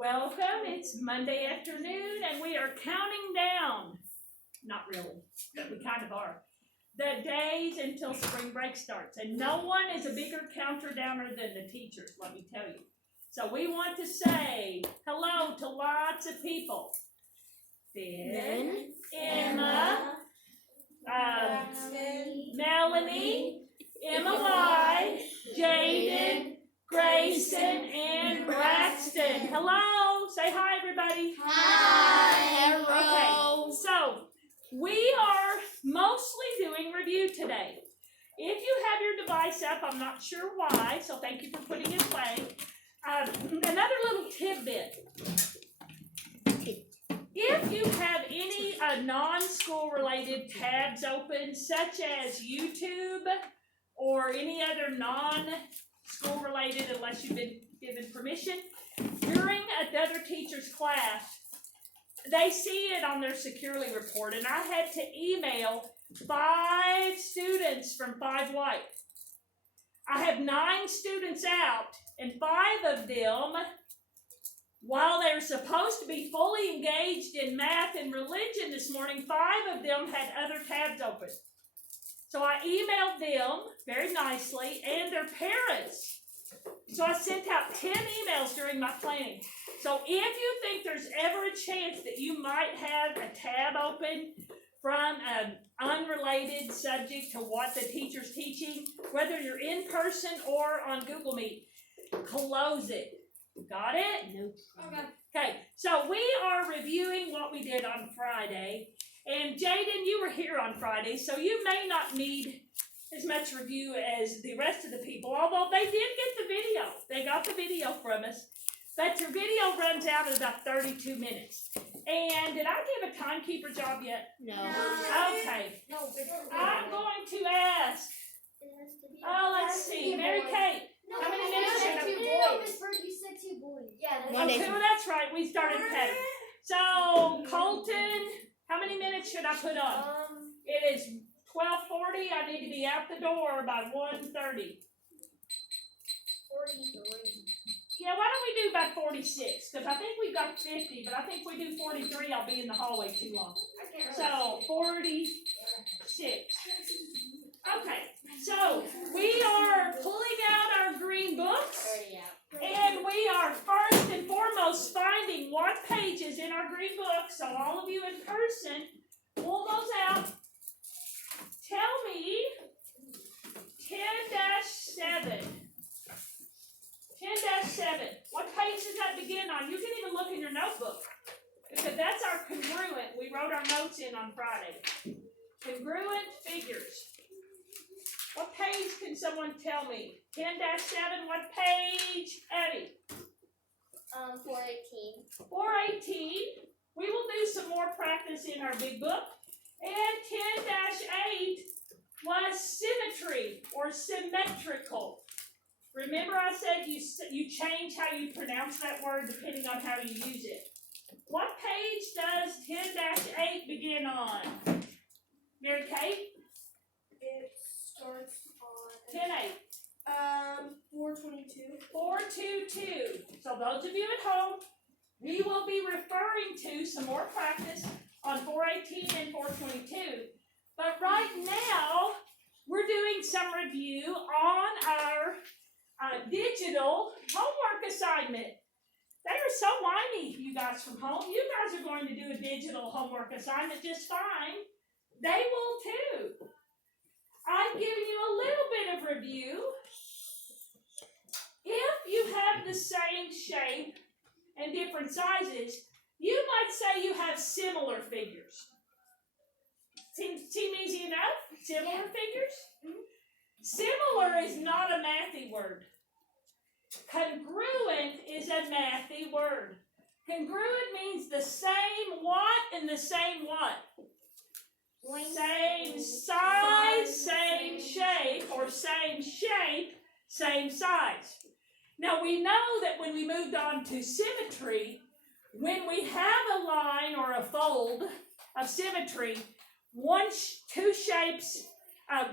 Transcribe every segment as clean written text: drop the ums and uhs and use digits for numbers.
Welcome. It's Monday afternoon and we are counting down. Not really, but we kind of are. The days until spring break starts. And no one is a bigger counter downer than the teachers, let me tell you. So we want to say hello to lots of people. Ben, Emma, Melanie, Emma Y, Jaden, Grayson, and Braxton. Hello. Say hi, everybody. Hi. Okay, so we are mostly doing review today. If you have your device up, I'm not sure why, so thank you for putting it away. Another little tidbit. If you have any non-school related tabs open, such as YouTube or any other non-school related, unless you've been given permission, during another teacher's class, they see it on their securely report, and I had to email 5 students from 5 White. I have 9 students out, and 5 of them, while they're supposed to be fully engaged in math and religion this morning, 5 of them had other tabs open. So I emailed them very nicely and their parents. So I sent out 10 emails during my planning. So if you think there's ever a chance that you might have a tab open from an unrelated subject to what the teacher's teaching, whether you're in person or on Google Meet, close it. Got it? No. Okay, so we are reviewing what we did on Friday. And Jaden, you were here on Friday, so you may not need as much review as the rest of the people, although they did get the video. They got the video from us. But your video runs out in about 32 minutes. And did I give a timekeeper job yet? No. Okay. I'm going to ask. Let's see. Mary Kate. How many minutes should I put? You said 2 boys. Yeah. Okay, well, that's right. We started pattern. So, Colton, how many minutes should I put on? It is 12:40. I need to be out the door by 1:30. 43. Yeah, why don't we do about 46? Because I think we've got 50, but I think if we do 43, I'll be in the hallway too long. So, 46. Okay, so we are pulling out our green books. And we are first and foremost finding what page is in our green book. So all of you in person, pull those out. Tell me 10-7. 10-7. What page does that begin on? You can even look in your notebook, because that's our congruent. We wrote our notes in on Friday. Congruent figures. What page can someone tell me? 10-7, what page? Abby? 418. 418. We will do some more practice in our big book. And 10-8 was symmetry or symmetrical. Remember I said you change how you pronounce that word depending on how you use it. What page does 10-8 begin on? Mary Kate? It starts on 10-8. 422. 422. So those of you at home, we will be referring to some more practice on 418 and 422. But right now, we're doing some review on our digital homework assignment. They are so whiny, you guys from home. You guys are going to do a digital homework assignment just fine. They will too. I've given you a little bit of review. If you have the same shape and different sizes, you might say you have similar figures. Seem easy enough? Similar figures? Mm-hmm. Similar is not a mathy word. Congruent is a mathy word. Congruent means the same what and the same what? Same size, same shape, or same shape, same size. Now we know that when we moved on to symmetry, when we have a line or a fold of symmetry, two shapes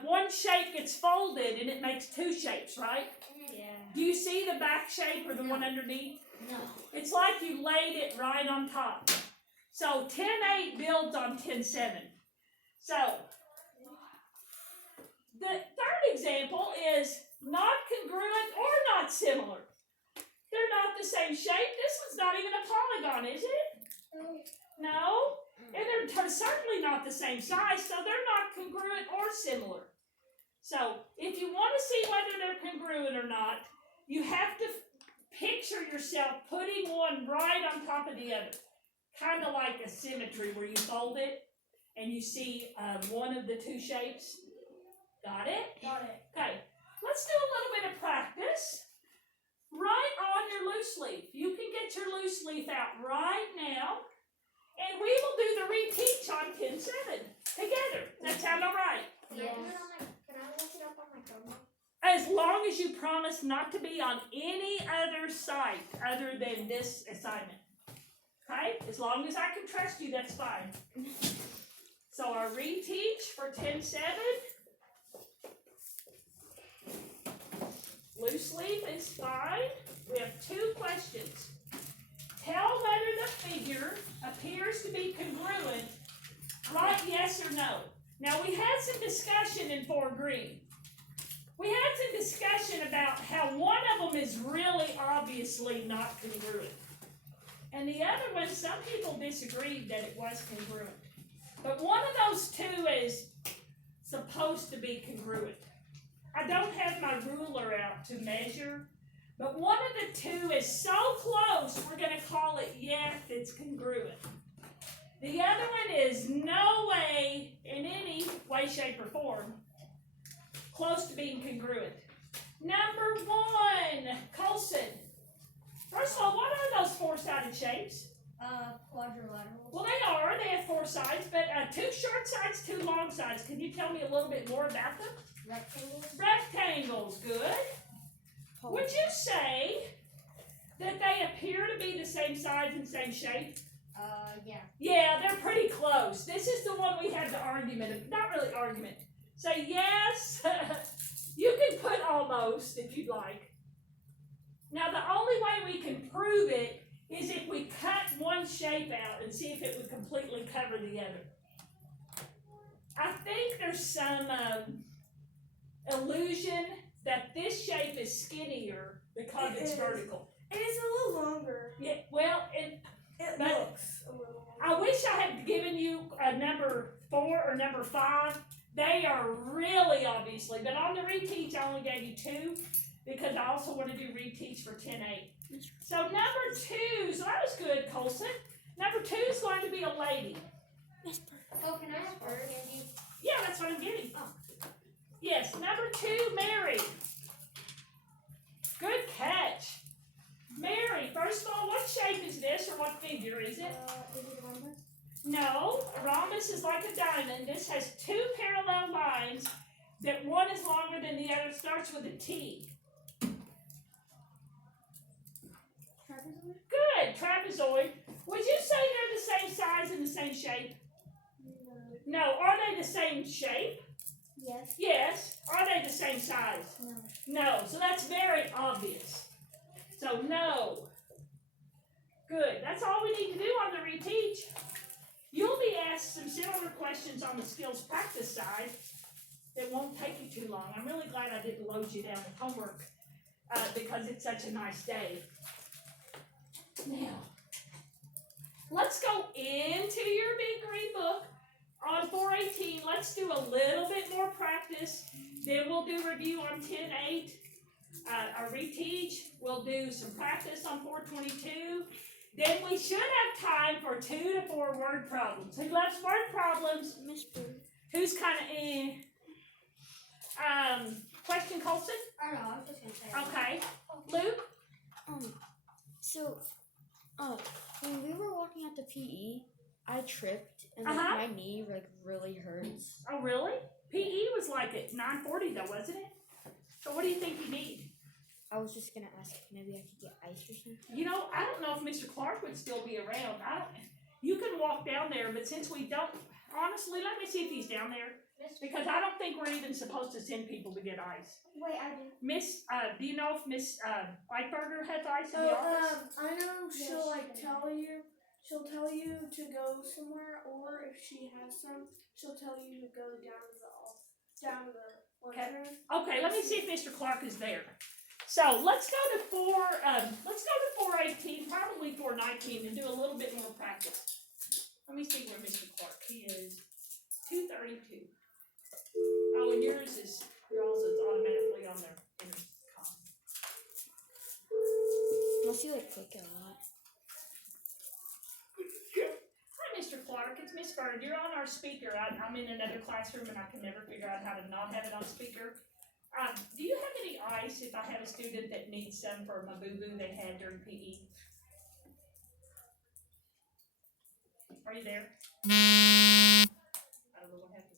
one shape gets folded and it makes two shapes, right? Yeah. Do you see the back shape or the one underneath? No. It's like you laid it right on top. So 10-8 builds on 10-7. So the third example is not congruent or not similar. They're not the same shape. This one's not even a polygon, is it? No. And they're certainly not the same size, so they're not congruent or similar. So if you want to see whether they're congruent or not, you have to picture yourself putting one right on top of the other. Kind of like a symmetry where you fold it and you see one of the two shapes. Got it? Got it. Okay, let's do a little bit of practice. Write on your loose leaf. You can get your loose leaf out right now. And we will do the reteach on 10-7 together. That sound all right? Yeah. Can I look it up on my phone? As long as you promise not to be on any other site other than this assignment. Okay? As long as I can trust you, that's fine. So our reteach for 10-7. Loose leaf is fine. We have two questions. Tell whether the figure appears to be congruent. Write yes or no. Now we had some discussion in 4 green. We had some discussion about how one of them is really obviously not congruent. And the other one, some people disagreed that it was congruent. But one of those two is supposed to be congruent. I don't have my ruler out to measure, but one of the two is so close, we're going to call it yes, it's congruent. The other one is no way, in any way, shape, or form, close to being congruent. Number 1, Colson. First of all, what are those 4-sided shapes? Quadrilateral. Well, they have 4 sides, but 2 short sides, 2 long sides. Can you tell me a little bit more about them? Rectangles. Rectangles, good. Would you say that they appear to be the same size and same shape? Yeah. Yeah, they're pretty close. This is the one we had the argument, not really argument. Say yes. You can put almost if you'd like. Now the only way we can prove it is if we cut one shape out and see if it would completely cover the other. I think there's some illusion that this shape is skinnier because it's vertical. It is a little longer. Yeah, well, It but looks a little longer. I wish I had given you a number 4 or number 5. They are really obviously, but on the reteach I only gave you 2 because I also want to do reteach for 10-8. So number 2, so that was good, Colson. Number 2 is going to be a lady. Oh, can I have her, Andy? Yeah, that's what I'm getting. Oh. Yes, number 2, Mary. Good catch. Mary, first of all, what shape is this or what figure is it? Is it a rhombus? No, a rhombus is like a diamond. This has 2 parallel lines that one is longer than the other. Starts with a T. Trapezoid? Good, trapezoid. Would you say they're the same size and the same shape? No. No. Are they the same shape? Yes. Yes. Are they the same size? No. No. So that's very obvious. So no. Good. That's all we need to do on the reteach. You'll be asked some similar questions on the skills practice side that won't take you too long. I'm really glad I didn't load you down with homework because it's such a nice day. Now, let's go into your big green book. On 418, let's do a little bit more practice. Then we'll do review on 10-8. Our reteach. We'll do some practice on 422. Then we should have time for 2 to 4 word problems. Who loves word problems? Miss Bird. Who's kind of question, Colson? I don't know, I was just gonna say. Okay. Luke? So, when we were walking out to PE, I tripped and Uh-huh. my knee really hurts. Oh, really? PE was like at 9:40 though, wasn't it? So what do you think you need? I was just gonna ask if maybe I could get ice or something. You know, I don't know if Mr. Clark would still be around. You can walk down there, but since we don't, Honestly, let me see if he's down there. Because I don't think we're even supposed to send people to get ice. Wait, I do. Miss, do you know if Miss Whiteberger has ice in the office? I know she'll Yes, she'll tell you to go somewhere, or if she has some, she'll tell you to go down to the lunchroom. Okay, let me see if Mr. Clark is there. So let's go to 418, probably 419, and do a little bit more practice. Let me see where Mr. Clark, he is 232. Oh, and yours is automatically on their intercom. Unless you like click it a lot. Hi, Mr. Clark, it's Miss Bird. You're on our speaker. I'm in another classroom and I can never figure out how to not have it on speaker. Do you have any ice if I have a student that needs some for my boo-boo they had during PE? Are you there? I don't know what happened.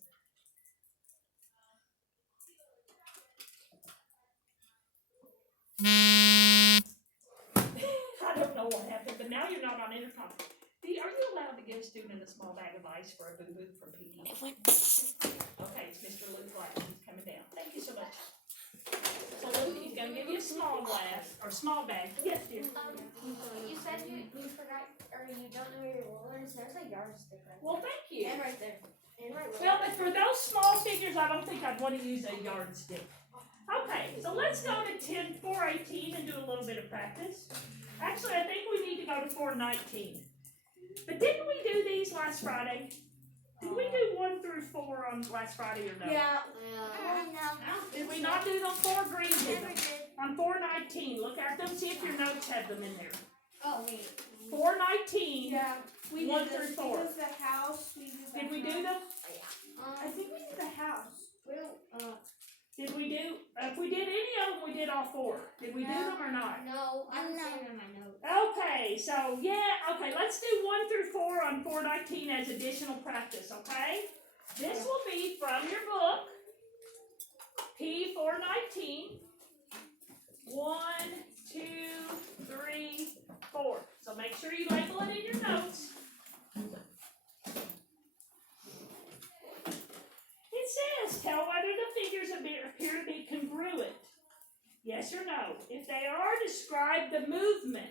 I don't know what happened, but now you're not on intercom. Are you allowed to give a student a small bag of ice for a boo-boo from PE? It went. Okay, it's Mr. Luke White. He's coming down. Thank you so much. So Luke, he's gonna give you a small glass or small bag. Yes, dear. You said you forgot, or you don't know where your ruler is. There's a yardstick right Well, thank you. there. And right there. And right there. Well, but for those small figures, I don't think I'd want to use a yardstick. Okay, so let's go to 418 and do a little bit of practice. Actually, I think we need to go to 419. But didn't we do these last Friday? Did we do 1 through 4 on last Friday or no? Yeah. No. Did we not do them 4 green did Never them? did. On 419, look at them, see if your notes have them in there. Oh, wait. 419, Yeah. We One did through this. four. We did the house. did we do them? I think we did the house. We don't, Did we do, if we did any of them, we did all 4. Did we do them or not? no, I don't see it in my notes. Okay, so yeah, okay, let's do 1 through 4 on 419 as additional practice, okay? This will be from your book, P419. 1, 2, 3, 4. So make sure you label it in your notes. It says, tell whether the figures appear to be congruent. Yes or no? If they are, describe the movement.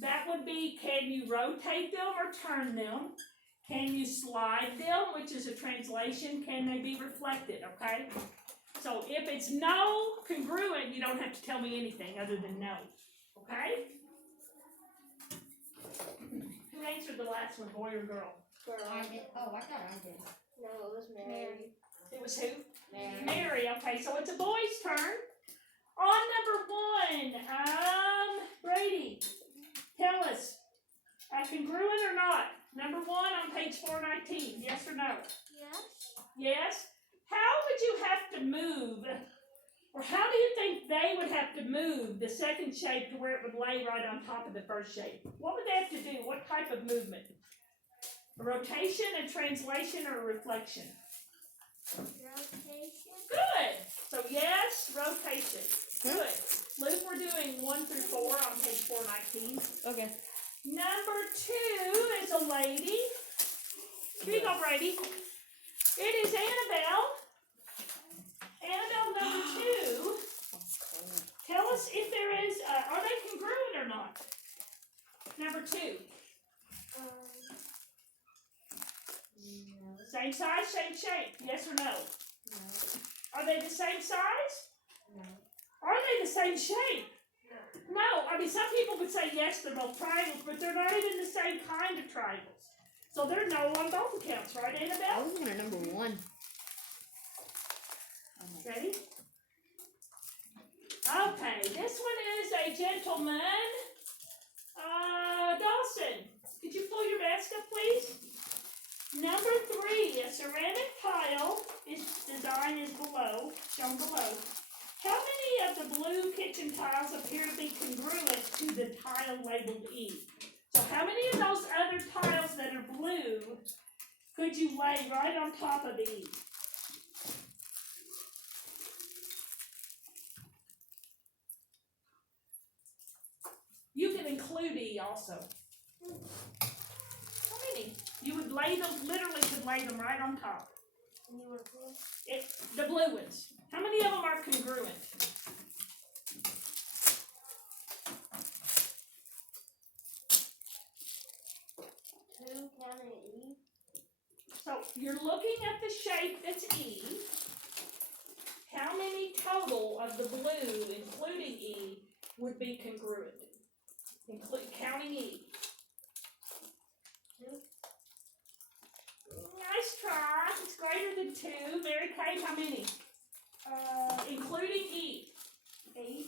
That would be, can you rotate them or turn them? Can you slide them, which is a translation? Can they be reflected, okay? So if it's no congruent, you don't have to tell me anything other than no, okay? Who answered the last one, boy or girl? I did. Oh, I thought I did. No, it was Mary. It was who? Mary. Mary, okay, so it's a boy's turn. On number 1, Brady, tell us, congruent or not? Number 1 on page 419, yes or no? Yes. Yes? How would you have to move, or how do you think they would have to move the second shape to where it would lay right on top of the first shape? What would they have to do? What type of movement? A rotation, a translation, or a reflection? Rotation. Good. So yes, rotation. Good. Luke, we're doing 1 through 4 on page 419. Okay. Number 2 is a lady. Here you go, Brady. It is Annabelle. Annabelle number 2. Tell us if there is, are they congruent or not? Number 2. No. Same size, same shape. Yes or no? No. Are they the same size? No. Are they the same shape? No. I mean, some people would say yes, they're both triangles, but they're not even the same kind of triangles. So they're no on both accounts, right, I Annabelle? was looking at number 1. Ready? Okay, this one is a gentleman. Dawson, could you pull your mask up, please? Number 3, a ceramic tile design is shown below. How many of the blue kitchen tiles appear to be congruent to the tile labeled E? So how many of those other tiles that are blue could you lay right on top of E? You can include E also. How many? You would lay them, literally could lay them right on top. And you want blue? The blue ones. How many of them are congruent? 2 counting E. So you're looking at the shape that's E. How many total of the blue, including E, would be congruent? Counting E. 2. Nice try. It's greater than 2. Mary Kay, how many? Including E. 8.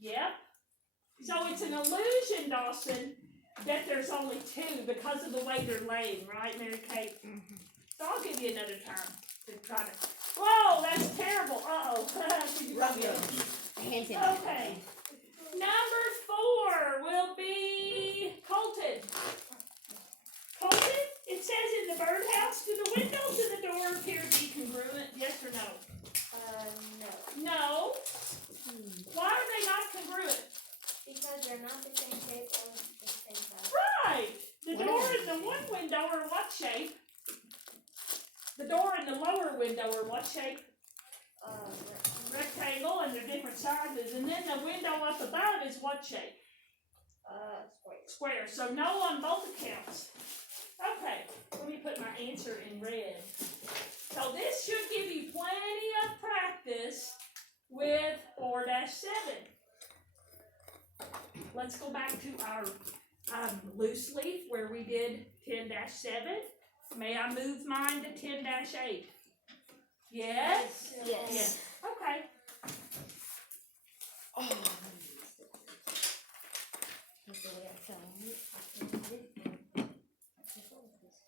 Yep. So it's an illusion, Dawson, that there's only 2 because of the way they're laying, right, Mary Kay? Mm-hmm. So I'll give you another time to try to. Whoa, that's terrible. Uh-oh. Okay. Number 4 will be Colton. Colton, it says in the birdhouse, do the windows and the door appear to be congruent? Yes or no? No. No. Why are they not congruent? Because they're not the same shape or the same size. Right. The door in the one window are what shape? The door in the lower window are what shape? Rectangle, and they're different sizes. And then the window up above is what shape? Square. Square. So no on both accounts. Okay, let me put my answer in red. So this should give you plenty of practice with 4-7. Let's go back to our loose leaf where we did 10-7. May I move mine to 10-8? Yes? Yes. Okay. Oh. That's the way I fell.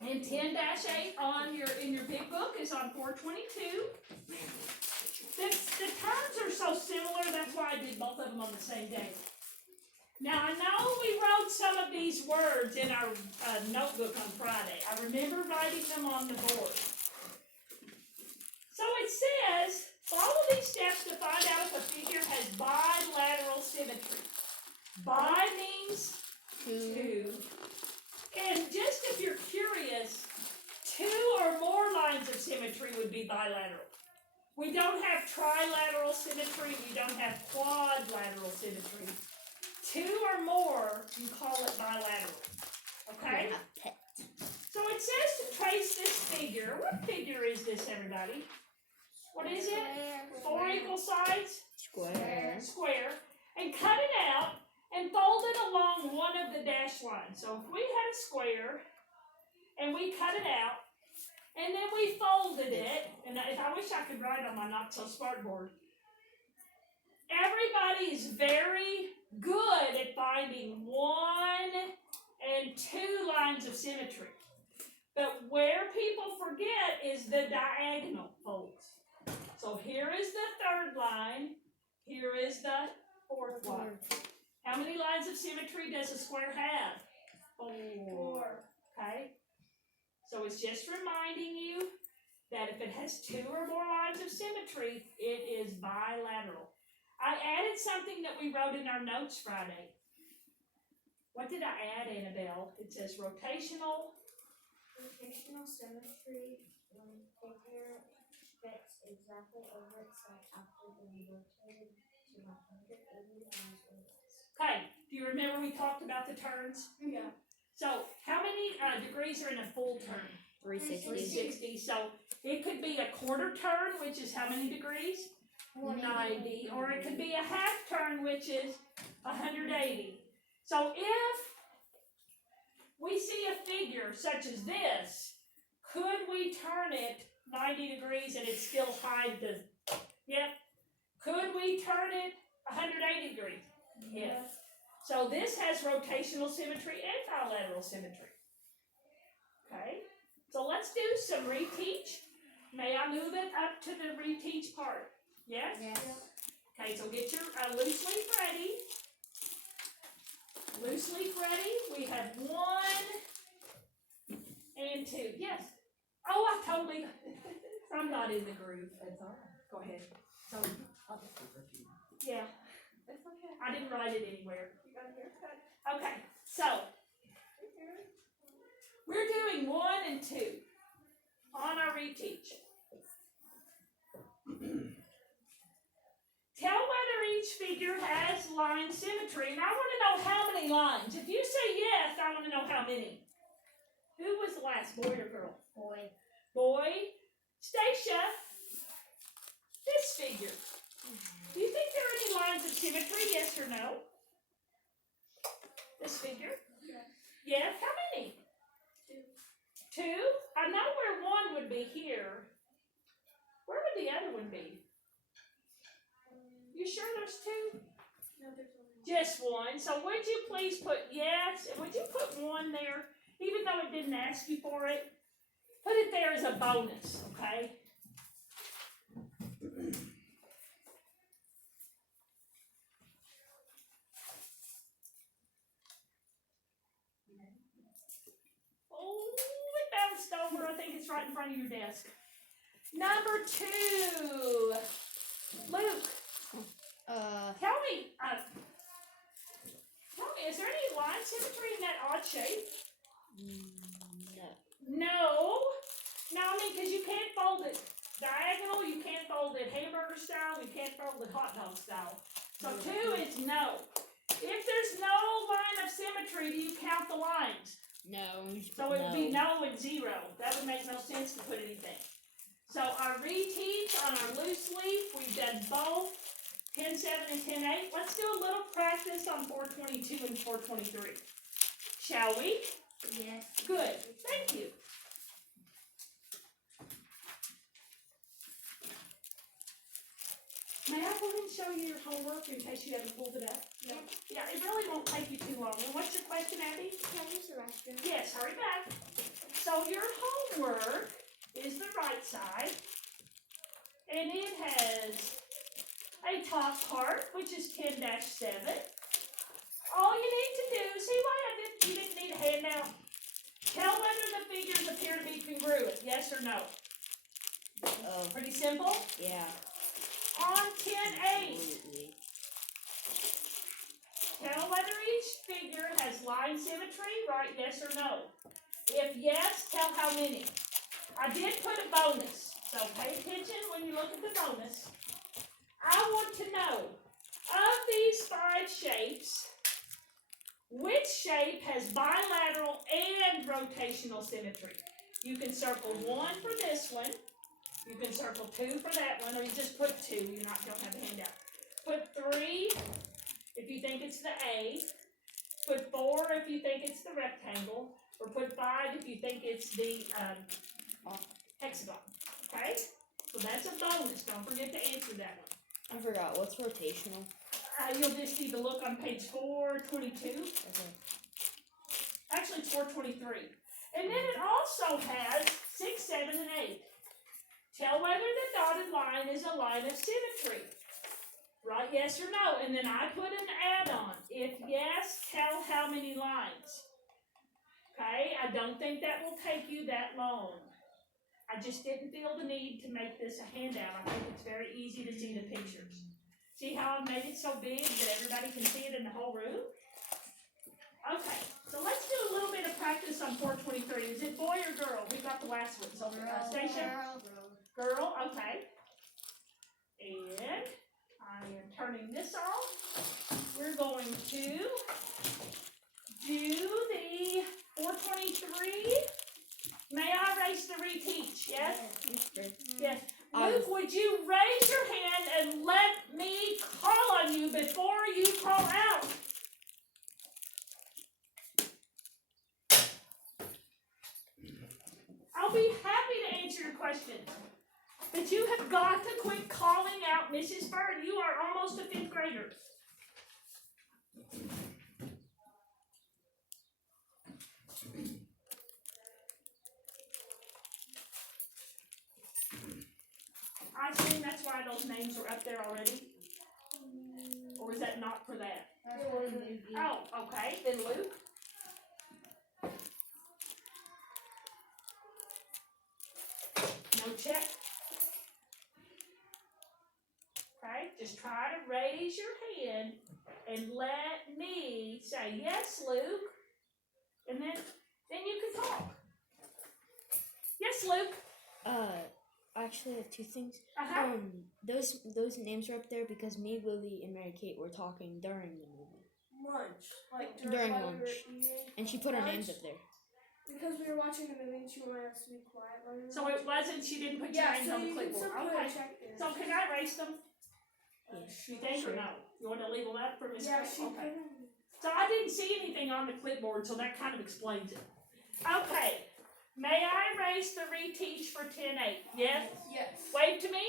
And 10-8 in your big book is on 422. The terms are so similar, that's why I did both of them on the same day. Now I know we wrote some of these words in our notebook on Friday. I remember writing them on the board. So it says, follow these steps to find out if a figure has bilateral symmetry. Bi means 2. And just if you're curious, 2 or more lines of symmetry would be bilateral. We don't have trilateral symmetry, we don't have quadrilateral symmetry. 2 or more, you call it bilateral. Okay? So it says to trace this figure. What figure is this, everybody? What is it? 4 equal sides? Square. Square. And cut it out and fold it along one of the dashed lines. So if we had a square and we cut it out and then we folded it, and if I wish I could write on my not so smart board. Everybody is very good at finding 1 and 2 lines of symmetry. But where people forget is the diagonal folds. So here is the 3rd line, here is the 4th line. How many lines of symmetry does a square have? 4. Okay? So it's just reminding you that if it has 2 or more lines of symmetry, it is bilateral. I added something that we wrote in our notes Friday. What did I add, Annabelle? It says rotational symmetry when figure fits exactly over itself after being rotated to 180 degrees or less. Okay, do you remember we talked about the turns? Yeah. So, how many degrees are in a full turn? 360. 360. So, it could be a quarter turn, which is how many degrees? 190. Or it could be a half turn, which is 180. So, if we see a figure such as this, could we turn it 90 degrees and it still hide the, yep. Could we turn it 180 degrees? Yes. So this has rotational symmetry and bilateral symmetry. Okay, so let's do some reteach. May I move it up to the reteach part? Yes? Yes. Okay, so get your loose leaf ready. Loose leaf ready. We have 1 and 2. Yes. Oh, I totally, I'm not in the groove. That's all right. Go ahead. So, yeah. It's okay. I didn't write it anywhere. You got a haircut. Okay, so we're doing doing 1 and 2 on our reteach. Tell whether each figure has line symmetry, and I want to know how many lines. If you say yes, I want to know how many. Who was the last, boy or girl? Boy. Boy. Stacia, this figure. Do you think there are any lines of symmetry, yes or no? This figure? Yes. Yes, how many? 2. 2? I know where 1 would be here. Where would the other one be? You sure there's 2? No, there's only Just 1. So would you please put yes, and would you put 1 there, even though it didn't ask you for it? Put it there as a bonus, okay? Oh, it bounced over. I think it's right in front of your desk. Number 2. Luke, tell me, is there any line symmetry in that odd shape? No. No, I mean, because you can't fold it diagonal, you can't fold it hamburger style, you can't fold it hot dog style. So 2 is no. If there's no line of symmetry, do you count the lines? No. So it would be no and 0. That would make no sense to put anything. So our reteach on our loose leaf, we've done both 10-7 and 10-8. Let's do a little practice on 422 and 423. Shall we? Yes. Good. Thank you. May I go ahead and show you your homework in case you haven't pulled it up? No. Yeah, it really won't take you too long. And what's your question, Abby? Can I use the restroom? Yes, hurry back. So your homework is the right side, and it has a top part, which is 10-7. All you need to do, see why you didn't need a handout? Tell whether the figures appear to be congruent, yes or no. Pretty simple. Yeah. On 10-8, Absolutely. tell whether each figure has line symmetry, right, yes or no. If yes, tell how many. I did put a bonus, so pay attention when you look at the bonus. I want to know, of these 5 shapes, which shape has bilateral and rotational symmetry? You can circle 1 for this one. You can circle 2 for that one, or you just put 2. You don't have a handout. Put 3 if you think it's the A. Put 4 if you think it's the rectangle. Or put 5 if you think it's the hexagon. Okay? So that's a bonus. Don't forget to answer that one. I forgot. What's rotational? You'll just need to look on page 422. Okay. Actually, it's 423. And then it also has 6, 7, and 8. Tell whether the dotted line is a line of symmetry. Right, yes or no? And then I put an add-on. If yes, tell how many lines. Okay, I don't think that will take you that long. I just didn't feel the need to make this a handout. I think it's very easy to see the pictures. See how I've made it so big that everybody can see it in the whole room? Okay, so let's do a little bit of practice on 423. Is it boy or girl? We got the last one. So, Stacia? Girl, okay. And I am turning this off. We're going to do the 423. May I raise the reteach? Yes? Yes. Luke, would you raise your hand and let me call on you before you call out? I'll be happy to answer your questions. But you have got to quit calling out Mrs. Bird. You are almost a 5th grader. I assume that's why those names are up there already? Or is that not for that? Oh, okay. Then Luke. No check. Okay, just try to raise your hand and let me say, yes, Luke. And then you can talk. Yes, Luke. I actually have two things. Uh-huh. Those names are up there because me, Lily, and Mary Kate were talking during the movie, Lunch. Like During while we were lunch. eating. and she put our names Lunch? up there. Because we were watching the movie and she wanted us to be quiet while we were So watching. it wasn't, she didn't put your Yeah, names so on the you can clipboard. still put Okay. a check there. So can I erase them? Yes. You think or no? You want to leave them up for Miss Yeah, Grace? she Okay. put them. So I didn't see anything on the clipboard, so that kind of explains it. Okay. May I erase the reteach for 10-8? Yes? Yes. Wave to me.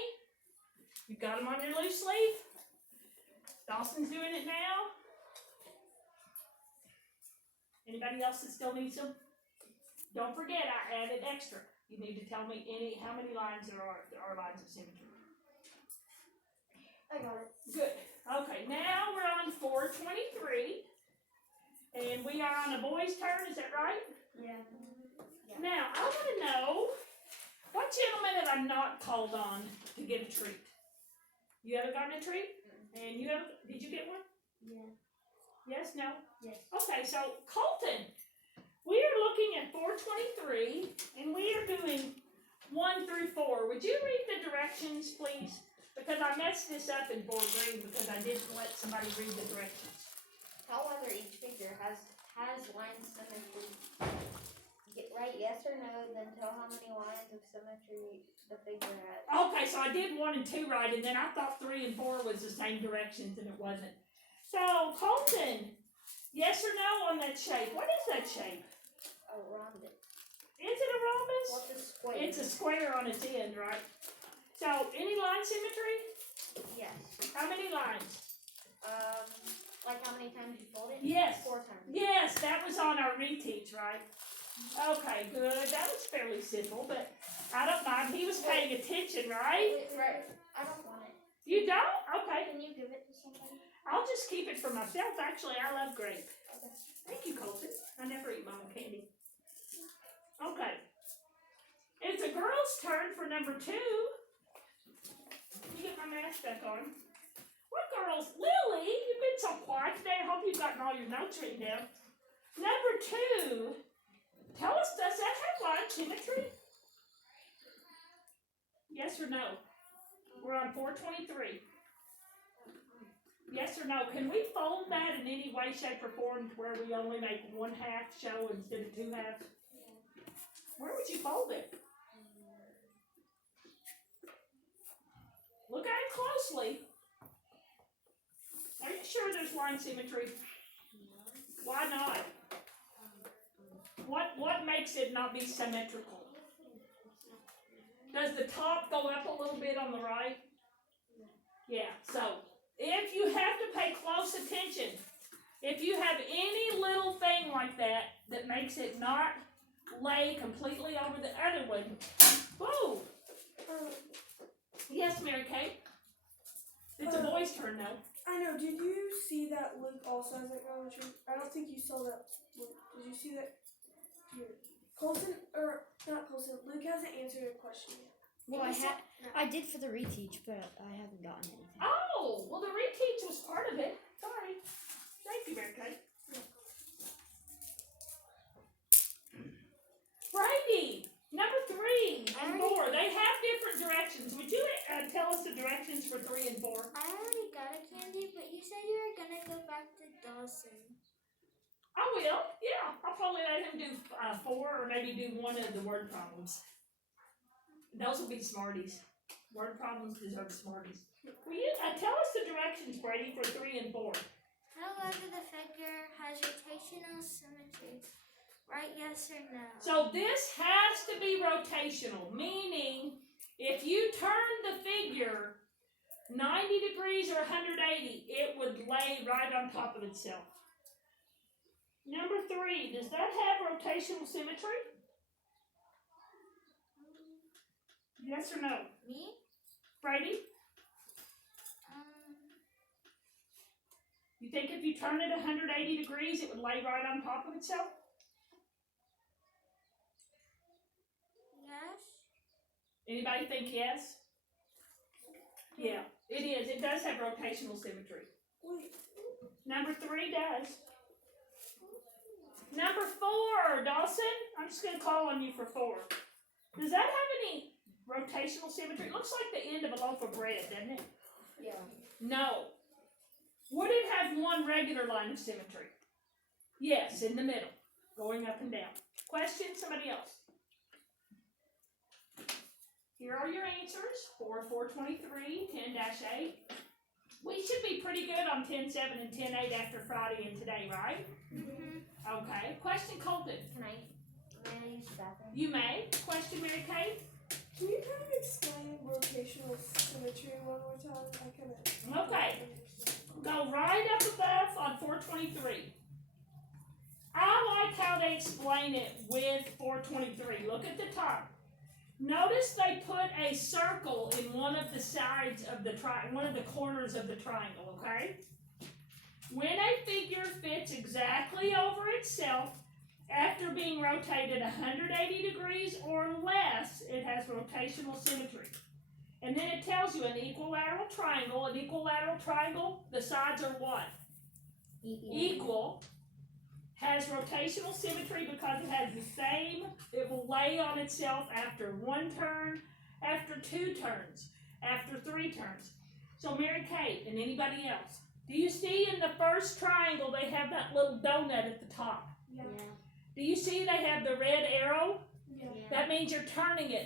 You got them on your loose sleeve? Dawson's doing it now. Anybody else that still needs them? Don't forget, I added extra. You need to tell me how many lines there are lines of symmetry. I got it. Good. Okay, now we're on 423. And we are on a boy's turn, is that right? Yeah. Now, I want to know, what gentleman have I not called on to get a treat? You ever gotten a treat? And did you get one? Yeah. Yes, no? Yes. Okay, so Colton, we are looking at 423, and we are doing 1 through 4. Would you read the directions, please? Because I messed this up in 4th grade because I didn't let somebody read the directions. Tell whether each figure has line symmetry. Write yes or no, then tell how many lines of symmetry the figure has. Okay, so I did 1 and 2 right, and then I thought 3 and 4 was the same directions, and it wasn't. So, Colton, yes or no on that shape? What is that shape? A rhombus. Is it a rhombus? What's a square? It's a square on its end, right? So, any line symmetry? Yes. How many lines? Like how many times you fold it? Yes. 4 times. Yes, that was on our reteach, right? Okay, good. That was fairly simple, but I don't mind. He was paying attention, right? Right. I don't want it. You don't? Okay. Can you give it to somebody? I'll just keep it for myself. Actually, I love grape. Okay. Thank you, Colton. I never eat my own candy. Okay. It's a girl's turn for number 2. Let me get my mask back on. What girls? Lily, you've been so quiet today. I hope you've gotten all your notes written down. Number 2. Tell us, does that have line symmetry? Yes or no? We're on 423. Yes or no? Can we fold that in any way, shape, or form where we only make 1/2 show instead of 2/2? Where would you fold it? Look at it closely. Are you sure there's line symmetry? Why not? What makes it not be symmetrical? Does the top go up a little bit on the right? Yeah, so if you have to pay close attention, if you have any little thing like that that makes it not lay completely over the other one, whoa! Yes, Mary Kate? It's a boy's turn now. I know. Did you see that Luke also hasn't gone to? I don't think you saw that. Luke. Did you see that? Here. Colton, or not Colton, Luke hasn't answered your question yet. Well, No. I did for the reteach, but I haven't gotten anything. Oh, well, the reteach was part of it. Sorry. Thank you, Mary Kate. Brady, number 3 and 4. They have different directions. Would you tell us the directions for 3 and 4? I already got a candy, but you said you were gonna go back to Dawson. I will. Yeah, I'll probably let him do 4 or maybe do one of the word problems. Those will be Smarties. Word problems deserve Smarties. Will you tell us the directions, Brady, for 3 and 4? Tell whether the figure has rotational symmetry. Right, yes or no? So this has to be rotational, meaning if you turn the figure 90 degrees or 180, it would lay right on top of itself. Number 3, does that have rotational symmetry? Yes or no? Me? Brady, you think if you turn it 180 degrees, it would lay right on top of itself? Yes. Anybody think yes? Yeah, it is. It does have rotational symmetry. Wait. Number 3 does. Number 4, Dawson. I'm just going to call on you for 4. Does that have any rotational symmetry? It looks like the end of a loaf of bread, doesn't it? Yeah. No. Would it have one regular line of symmetry? Yes, in the middle, going up and down. Question, somebody else? Here are your answers for 423, 10-8. We should be pretty good on 10-7 and 10-8 after Friday and today, right? Mm-hmm. Okay. Question, Colton. May I use the bathroom? You may. Question, Mary Kay. Can you kind of explain rotational symmetry one more time? I kind of. Okay. Go right up above on 423. I like how they explain it with 423. Look at the top. Notice they put a circle in one of the sides of the one of the corners of the triangle, okay? When a figure fits exactly over itself after being rotated 180 degrees or less, it has rotational symmetry. And then it tells you an equilateral triangle, the sides are what? Equal. Has rotational symmetry because it has the same, it will lay on itself after one turn, after two turns, after three turns. So Mary Kate and anybody else, do you see in the first triangle they have that little donut at the top? Yeah. Do you see they have the red arrow? Yeah. That means you're turning it